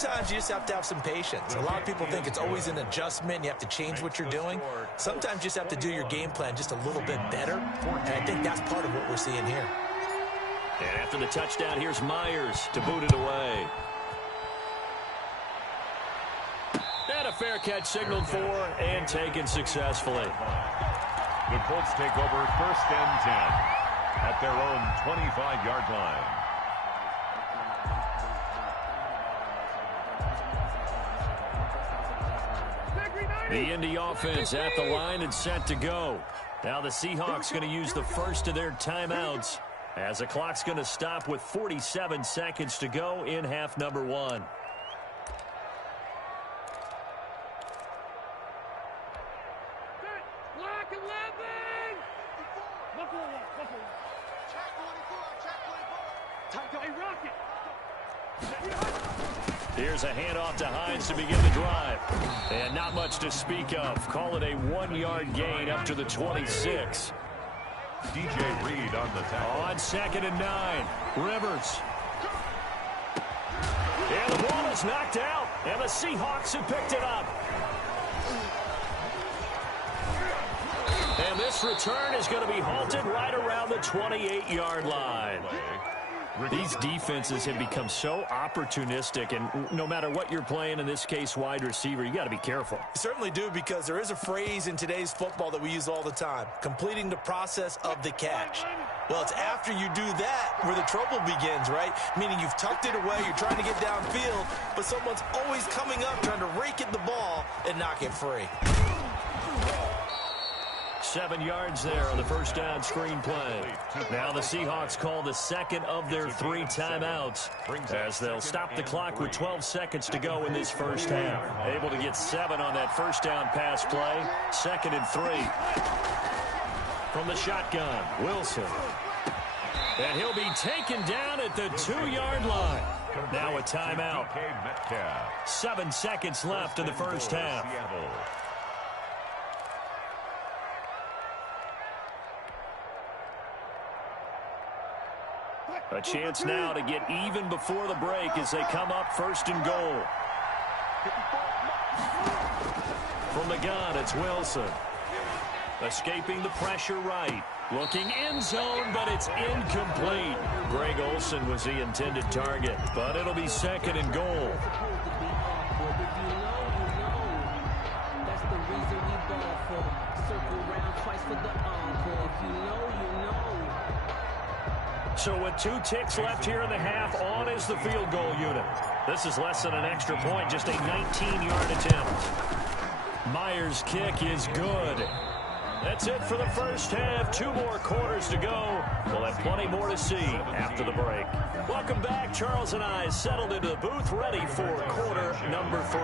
sometimes you just have to have some patience. A lot of people think it's always an adjustment. You have to change what you're doing. Sometimes you just have to do your game plan just a little bit better, and I think that's part of what we're seeing here. And after the touchdown, here's Myers to boot it away. And a fair catch signaled for and taken successfully. The Colts take over 1st and 10 at their own 25-yard line. The Indy offense at the line and set to go. Now the Seahawks going to use the first of their timeouts as the clock's going to stop with 47 seconds to go in half number 1. Here's a handoff to Hines to begin the drive. And not much to speak of. Call it a 1-yard gain up to the 26. DJ Reed on the tackle. On 2nd and 9. Rivers. And the ball is knocked out. And the Seahawks have picked it up. And this return is going to be halted right around the 28-yard line. These defenses have become so opportunistic, and no matter what you're playing, in this case wide receiver, you got to be careful. You certainly do, because there is a phrase in today's football that we use all the time: completing the process of the catch. Well, it's after you do that where the trouble begins, right? Meaning you've tucked it away, you're trying to get downfield, but someone's always coming up trying to rake at the ball and knock it free. 7 yards there on the first down screen play. Now the Seahawks call the second of their 3 timeouts as they'll stop the clock with 12 seconds to go in this first half. Able to get 7 on that first down pass play. 2nd and 3. From the shotgun, Wilson. And he'll be taken down at the 2-yard line. Now a timeout. 7 seconds left in the first half. A chance now to get even before the break as they come up 1st and goal. From the gun, it's Wilson. Escaping the pressure right. Looking end zone, but it's incomplete. Greg Olsen was the intended target, but it'll be 2nd and goal. That's the reason we ball for. Circle round twice for the encore. If you know, you know. So with 2 ticks left here in the half, on is the field goal unit. This is less than an extra point, just a 19-yard attempt. Myers' kick is good. That's it for the first half. 2 more quarters to go. We'll have plenty more to see after the break. Welcome back. Charles and I settled into the booth, ready for quarter number 3.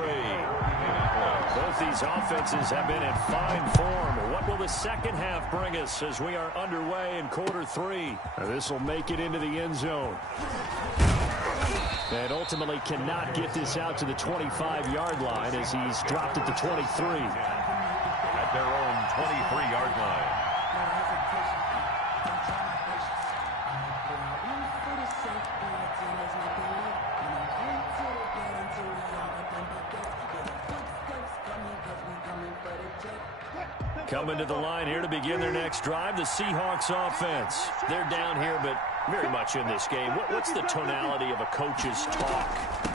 Both these offenses have been in fine form. What will the second half bring us as we are underway in quarter 3? This will make it into the end zone. And ultimately cannot get this out to the 25-yard line as he's dropped at the 23. At their own 23-yard line. Coming to the line here to begin their next drive, the Seahawks offense. They're down here, but very much in this game. What's the tonality of a coach's talk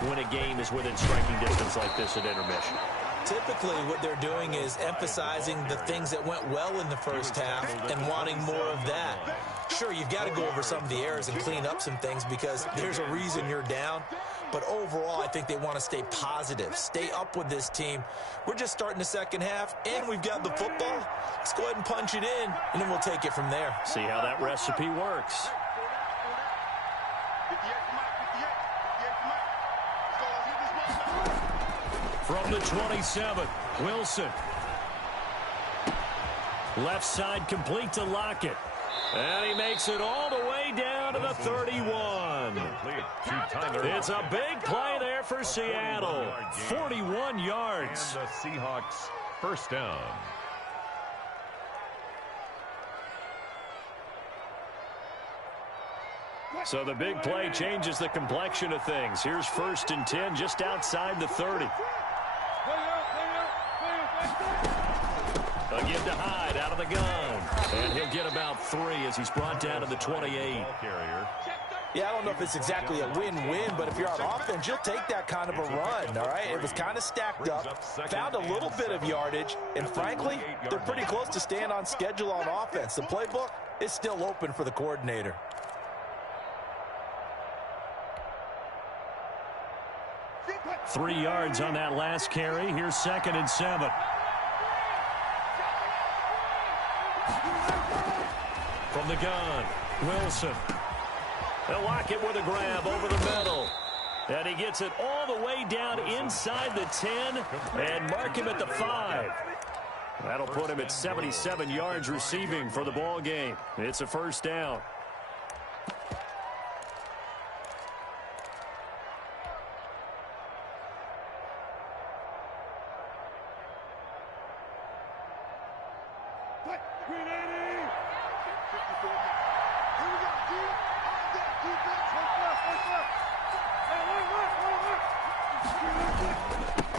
when a game is within striking distance like this at intermission? Typically, what they're doing is emphasizing the things that went well in the first half and wanting more of that. Sure, you've got to go over some of the errors and clean up some things because there's a reason you're down. But overall, I think they want to stay positive, stay up with this team. We're just starting the second half, and we've got the football. Let's go ahead and punch it in, and then we'll take it from there. See how that recipe works. From the 27, Wilson. Left side complete to Lockett. And he makes it all the way down to the 31. It's a big play there for Seattle. 41 yards. And the Seahawks first down. So the big play changes the complexion of things. Here's 1st and 10 just outside the 30. A give to Hyde out of the gun. And he'll get about 3 as he's brought down to the 28. Yeah, I don't know if it's exactly a win-win, but if you're on offense, you'll take that kind of a run, all right? It was kind of stacked up, found a little bit of yardage, and frankly, they're pretty close to staying on schedule on offense. The playbook is still open for the coordinator. Three yards on that last carry. Here's 2nd and 7. From the gun, Wilson. They'll lock it with a grab over the middle. And he gets it all the way down inside the 10 and mark him at the 5. That'll put him at 77 yards receiving for the ball game. It's a 1st down.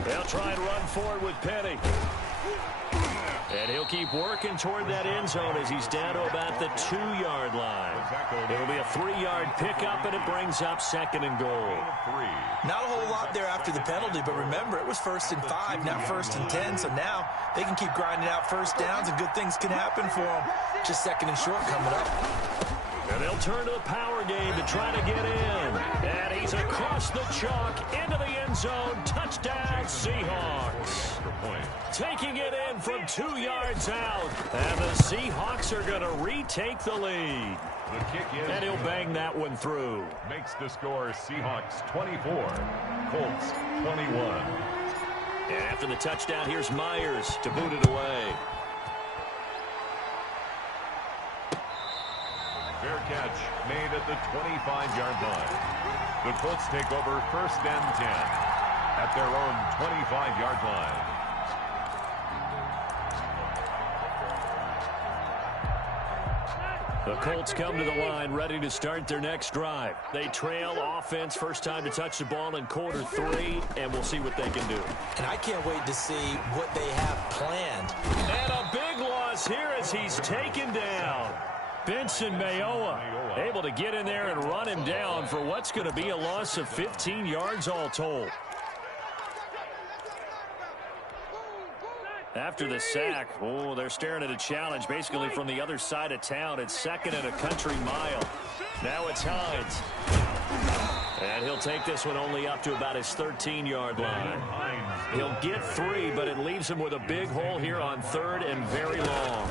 They'll try and run forward with Penny. And he'll keep working toward that end zone as he's down to about the 2-yard line. It'll be a 3-yard pickup, and it brings up 2nd and goal. Not a whole lot there after the penalty, but remember, it was 1st and 5, not 1st and 10, so now they can keep grinding out 1st downs, and good things can happen for them. Just 2nd and short coming up. And they'll turn to the power game to try to get in. And he's across the chalk into the end zone. Touchdown, Seahawks. Taking it in from 2 yards out. And the Seahawks are going to retake the lead. The kick is, and he'll bang that one through. Makes the score Seahawks 24, Colts 21. And after the touchdown, here's Myers to boot it away. Fair catch made at the 25-yard line. The Colts take over 1st and 10 at their own 25-yard line. The Colts come to the line ready to start their next drive. They trail offense, first time to touch the ball in quarter 3, and we'll see what they can do. And I can't wait to see what they have planned. And a big loss here as he's taken down. Benson Mayowa able to get in there and run him down for what's going to be a loss of 15 yards all told. After the sack, they're staring at a challenge basically from the other side of town. It's 2nd and a country mile. Now it's Hines. And he'll take this one only up to about his 13-yard line. He'll get 3, but it leaves him with a big hole here on 3rd and very long.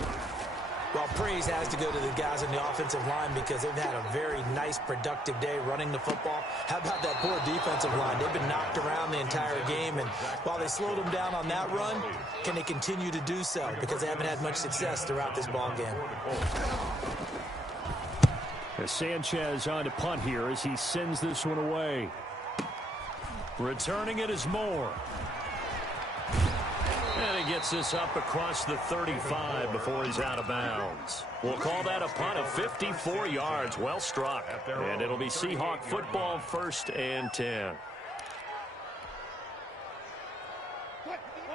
Well, praise has to go to the guys on the offensive line because they've had a very nice, productive day running the football. How about that poor defensive line? They've been knocked around the entire game, and while they slowed them down on that run, can they continue to do so? Because they haven't had much success throughout this ball game. Sanchez on to punt here as he sends this one away. Returning it is Moore. And he gets this up across the 35 before he's out of bounds. We'll call that a punt of 54 yards. Well struck. And it'll be Seahawk football, 1st and 10.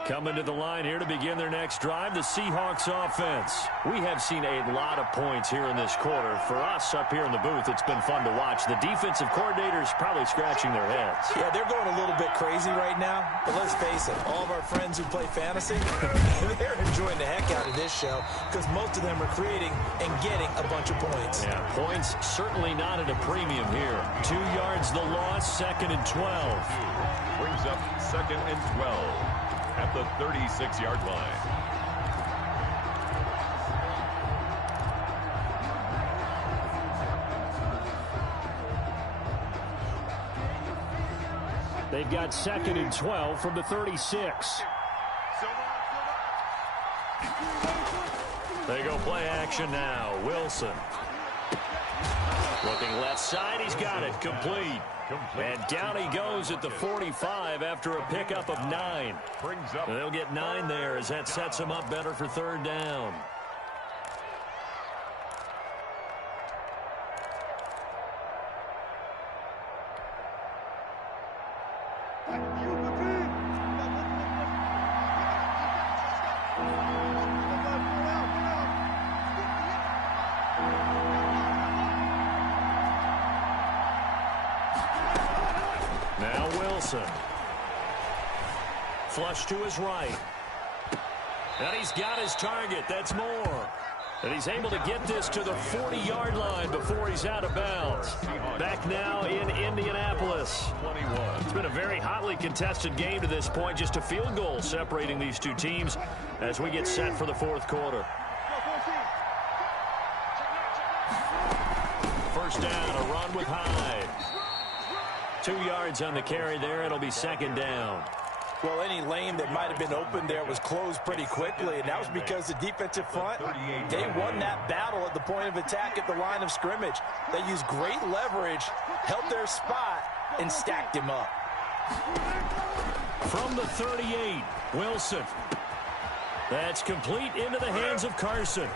Coming to the line here to begin their next drive, the Seahawks offense. We have seen a lot of points here in this quarter. For us up here in the booth, it's been fun to watch. The defensive coordinators probably scratching their heads. Yeah, they're going a little bit crazy right now. But let's face it, all of our friends who play fantasy, they're enjoying the heck out of this show because most of them are creating and getting a bunch of points. Yeah, points certainly not at a premium here. 2 yards the loss, 2nd and 12. Brings up 2nd and 12. At the 36-yard line. They've got 2nd and 12 from the 36. They go play action now. Wilson. Looking left side, he's got it. Complete. And down he goes at the 45 after a pickup of 9. And they'll get 9 there as that sets him up better for 3rd down. Wilson. Flush to his right. And he's got his target. That's Moore. And he's able to get this to the 40-yard line before he's out of bounds. Back now in Indianapolis. It's been a very hotly contested game to this point. Just a field goal separating these two teams as we get set for the fourth quarter. First down, a run with Hyde. 2 yards on the carry there. It'll be second down. Well, any lane that might have been open there was closed pretty quickly, and that was because the defensive front, they won that battle at the point of attack at the line of scrimmage. They used great leverage, held their spot, and stacked him up. From the 38, Wilson. That's complete into the hands of Carson.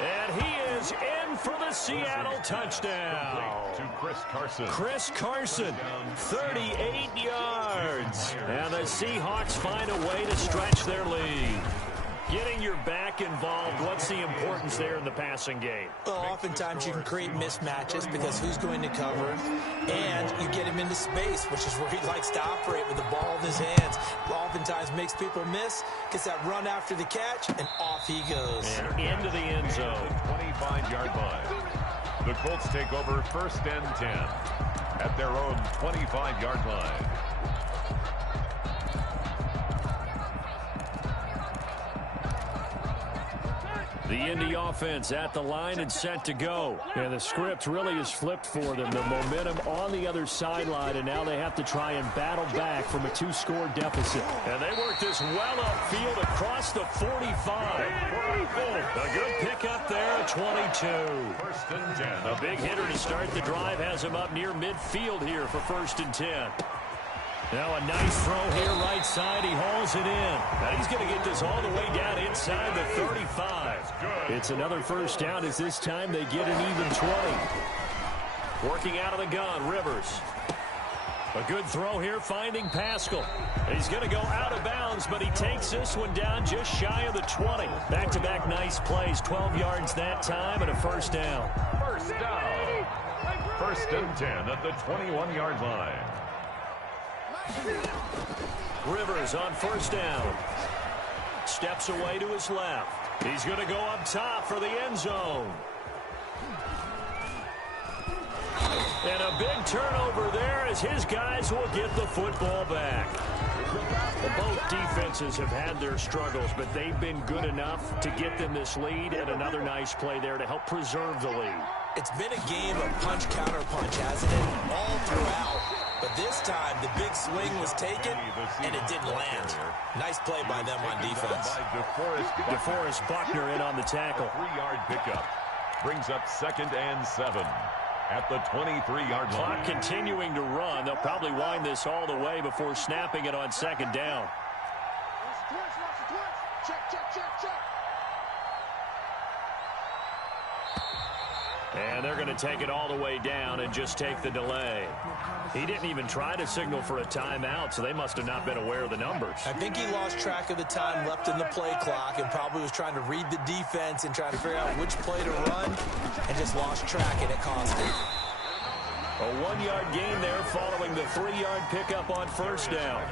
And he is in for the Seattle touchdown. To Chris Carson. Chris Carson, 38 yards. And the Seahawks find a way to stretch their lead. Getting your back involved, what's the importance there in the passing game? Well, oftentimes you can create mismatches because who's going to cover, and you get him into space, which is where he likes to operate with the ball in his hands. Oftentimes makes people miss, gets that run after the catch, and off he goes. And into the end zone. 25-yard line. The Colts take over first and 10 at their own 25-yard line. The Indy offense at the line and set to go. And the script really is flipped for them. The momentum on the other sideline, and now they have to try and battle back from a 2-score deficit. And they work this well upfield across the 45. A good pickup there at 22. First and 10. A big hitter to start the drive has him up near midfield here for first and 10. Now a nice throw here right side. He hauls it in. Now he's going to get this all the way down inside the 35. It's another first down as this time they get an even 20. Working out of the gun, Rivers. A good throw here finding Pascal. He's going to go out of bounds, but he takes this one down just shy of the 20. Back-to-back nice plays. 12 yards that time and a first down. First down. First and 10 at the 21-yard line. Rivers on first down. Steps away to his left. He's going to go up top for the end zone. And a big turnover there as his guys will get the football back. Both defenses have had their struggles, but they've been good enough to get them this lead, and another nice play there to help preserve the lead. It's been a game of punch-counter-punch, hasn't it? All throughout. But this time, the big swing was taken, and it didn't land. Nice play by them on defense. DeForest Buckner in on the tackle. 3-yard pickup. Brings up second and 7 at the 23-yard line. Clock continuing to run. They'll probably wind this all the way before snapping it on second down. And they're going to take it all the way down and just take the delay. He didn't even try to signal for a timeout, so they must have not been aware of the numbers. I think he lost track of the time left in the play clock and probably was trying to read the defense and trying to figure out which play to run and just lost track, and it cost him. A 1-yard gain there following the 3-yard pickup on first down.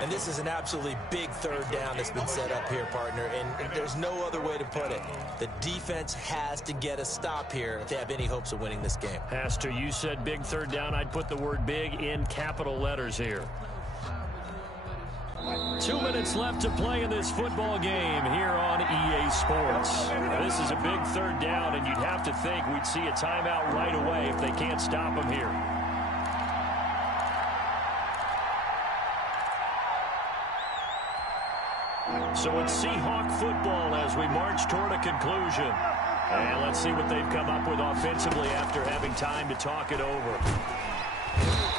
And this is an absolutely big third down that's been set up here, partner, and there's no other way to put it. The defense has to get a stop here if they have any hopes of winning this game. Pastor, you said big third down. I'd put the word big in capital letters here. 2 minutes left to play in this football game here on EA Sports. This is a big third down, and you'd have to think we'd see a timeout right away if they can't stop him here. So it's Seahawk football as we march toward a conclusion. And let's see what they've come up with offensively after having time to talk it over.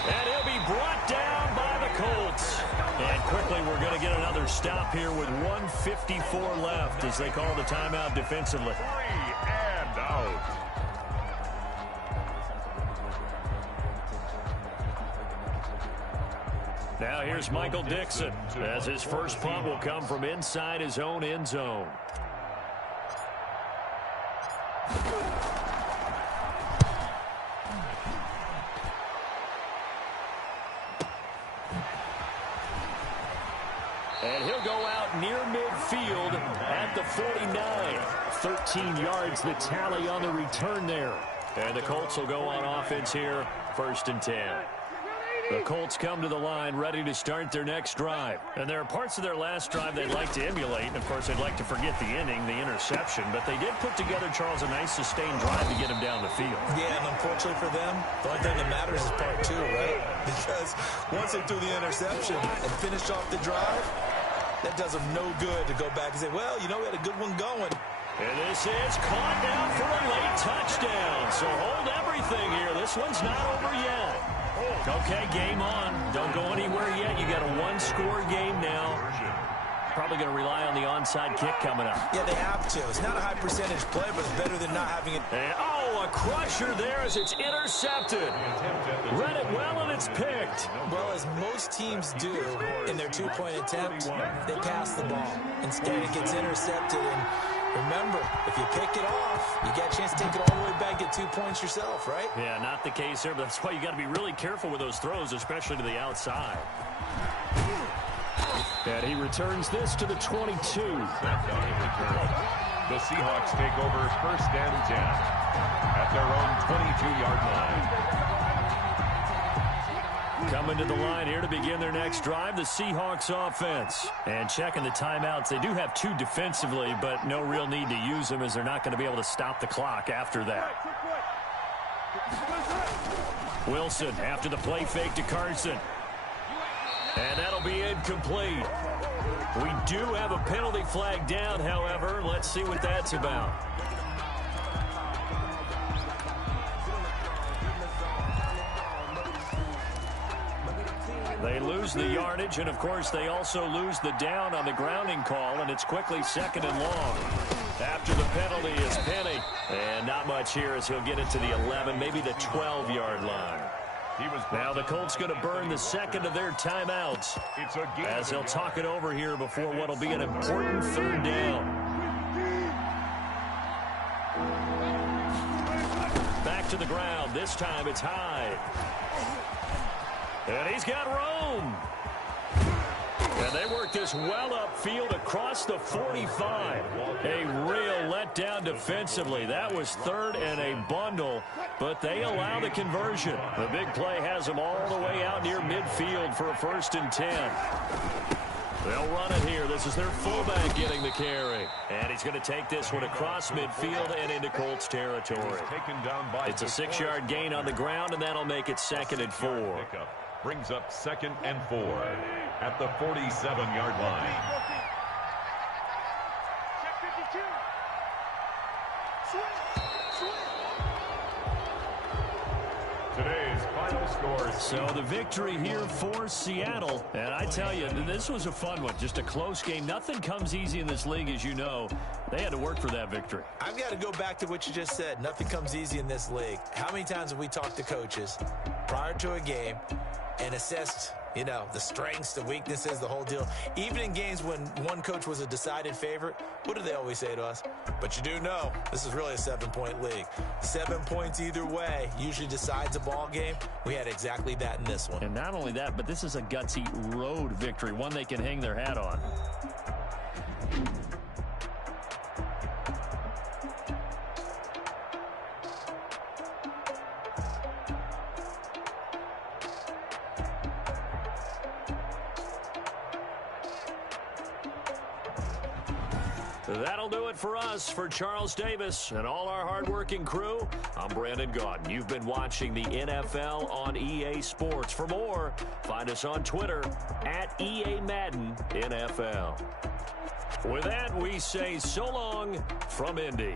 And he'll be brought down by the Colts. And quickly we're going to get another stop here with 1:54 left as they call the timeout defensively. 3 and out. Now here's Michael Dixon as his first punt will come from inside his own end zone. And he'll go out near midfield at the 49. 13 yards the tally on the return there. And the Colts will go on offense here, 1st and 10. The Colts come to the line ready to start their next drive. And there are parts of their last drive they'd like to emulate. And, of course, they'd like to forget the inning, the interception. But they did put together, Charles, a nice sustained drive to get him down the field. Yeah, and unfortunately for them, the only thing that matters is part 2, right? Because once they threw the interception and finished off the drive, that does them no good to go back and say, well, you know, we had a good one going. And this is caught now for a late touchdown. So hold everything here. This one's not over yet. Okay, game on. Don't go anywhere yet. You got a one-score game now. Probably going to rely on the onside kick coming up. Yeah, they have to. It's not a high percentage play, but it's better than not having it. And, a crusher there as it's intercepted. Read it well, and it's picked. Well, as most teams do in their two-point attempt, they pass the ball. Instead, it gets intercepted. And remember, if you pick it off, you get a chance to take it all the way back, get 2 points yourself, right? Yeah, not the case here, but that's why you got to be really careful with those throws, especially to the outside. And he returns this to the 22. The Seahawks take over 1st and 10 at their own 22-yard line. Coming to the line here to begin their next drive, the Seahawks offense. And checking the timeouts, they do have 2 defensively, but no real need to use them as they're not going to be able to stop the clock after that. Wilson after the play fake to Carson. And that'll be incomplete. We do have a penalty flag down, however. Let's see what that's about. They lose the yardage, and, of course, they also lose the down on the grounding call, and it's quickly 2nd and long. After the penalty is Penny. And not much here as he'll get it to the 11, maybe the 12-yard line. Now the Colts going to burn the 2nd of their timeouts as they'll talk it over here before what will be an important 3rd down. Back to the ground. This time it's Hyde. And he's got room. And they work this well upfield across the 45. A real letdown defensively. That was 3rd and a bundle, but they allow the conversion. The big play has them all the way out near midfield for a 1st and 10. They'll run it here. This is their fullback getting the carry. And he's going to take this one across midfield and into Colts territory. It's a 6-yard gain on the ground, and that'll make it 2nd and 4. Brings up 2nd and 4 at the 47-yard line. Today's final score. So the victory here for Seattle. And I tell you, this was a fun one. Just a close game. Nothing comes easy in this league, as you know. They had to work for that victory. I've got to go back to what you just said. Nothing comes easy in this league. How many times have we talked to coaches prior to a game and assessed, you know, the strengths, the weaknesses, the whole deal? Even in games when one coach was a decided favorite, what do they always say to us? But you do know, this is really a 7-point league. 7 points either way usually decides a ball game. We had exactly that in this one. And not only that, but this is a gutsy road victory, one they can hang their hat on. That'll do it for us. For Charles Davis and all our hardworking crew, I'm Brandon Gaudin. You've been watching the NFL on EA Sports. For more, find us on Twitter at EA Madden NFL. With that, we say so long from Indy.